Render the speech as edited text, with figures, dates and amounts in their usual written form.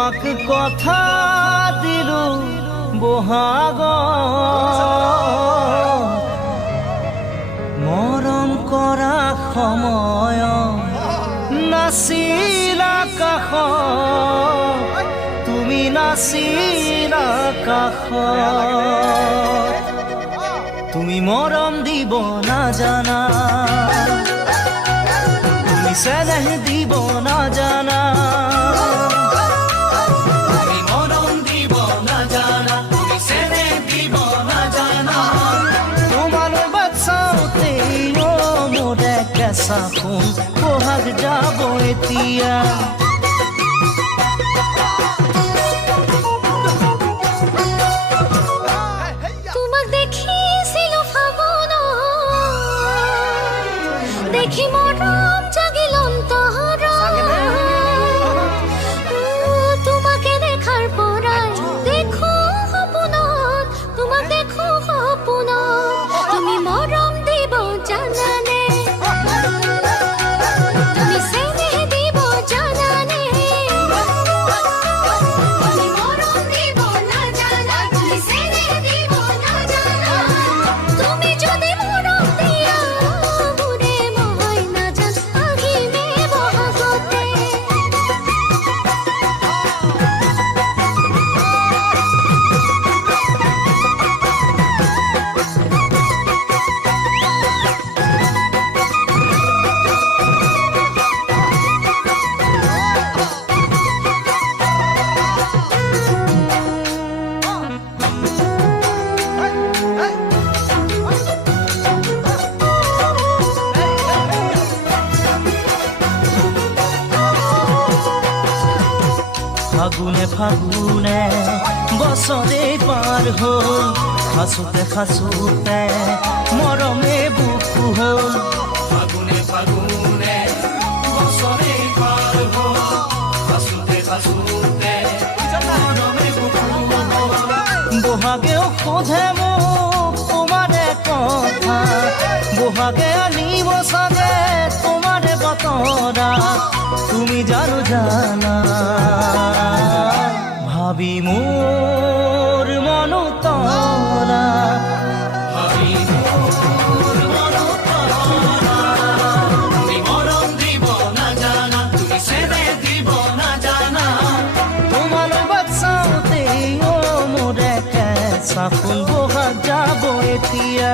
তোমাক কথা দিলো বহাগ মৰম কৰা সময় নাছিলা কাষ তুমি নাছিলা কাষ তুমি মৰম দিব নাজানা তুমি চেনেহ দিব নাজানা তুমি মৰম দিব নাজানা তুমি চেনেহ দিব নাজানা তোমালৈ বাচ্চাওতে মোৰে কেঁচা সোণ বহাগ যাব এতিয়া দেখি মরম জাগিল অন্তর তোমাকে দেখার পরায় দেখো সপোনত তোমাক দেখো সপোনত তুমি মরম দিব জানানে তুমি চেনেহ দিব জানানে তুমি মরম দিব না জানা তুমি চেনেহ দিব না জানা তুমি যদি মরম দিয়া ফাগুনে ফাগুনে বছৰে পাৰ হ'ল খাচোতে খাচোতে মৰমে বুকু হ'ল ফাগুনে ফাগুনে বছৰে পাৰ হ'ল খাচোতে খাচোতে মৰমে বুকু হ'ল বহাগেও সোধে মোক তোমাৰে কথা বহাগে আনিব চাগে তোমাৰে বতৰা তুমি জানো জানা ভাবি মোর মন তরা ভাবি মোর মন তরা তুমি মরম দিব না জানা তুমি চেনেহ দিব না জানা তোমালৈ বাচ্চাওতে মোৰে কেঁচা ফুল বহাগ যাব এতিয়া